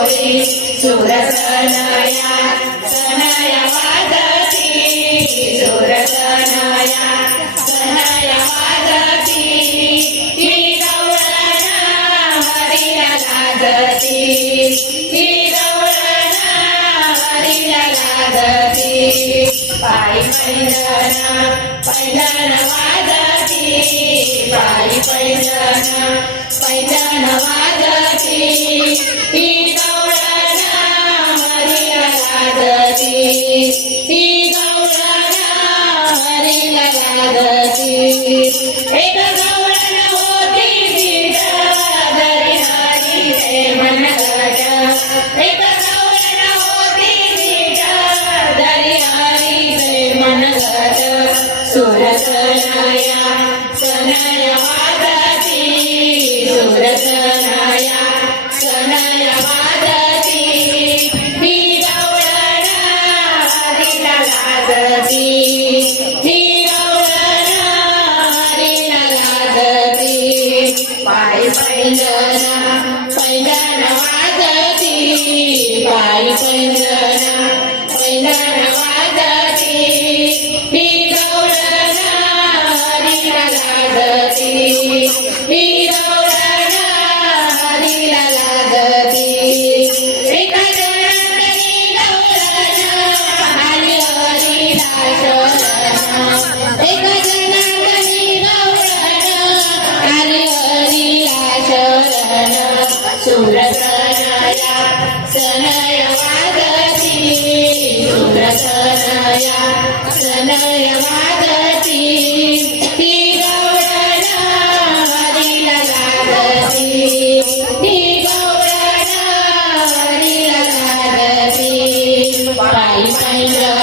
होळी सुरसनया सनय वाजती सुरसनया सनय वाजती ही गवळण हरिला लाजती ही गवळण हरिला लाजती पायी पैंजण वाजती पायी पैंजण वाजती ही गवळण हरिला लाजती ही गवळण हरिला लाजती एक गवळण होती दीड धरी हरीचे मनगट एक गवळण होती दीड धरी हरीचे मनगट सुरसनया सनय वाजती सुरसनया सनय वाजती ही गवळण हरिला लाजती ही गवळण हरिला लाजती पायी पैंजण वाजती पायी पैंजण वाजती ही गवळण हरिला लाजती ही गवळण हरिला लाजती एका जनार्दनी गवळण आणि हरिला शरण एका जनार्दनी गवळण आणि हरिला शरण सुरसनया सनय वाजती सुरसनया सनय वाजती ही गवळण हरिला लाजती ही गवळण हरिला लाजती पायी पैंजण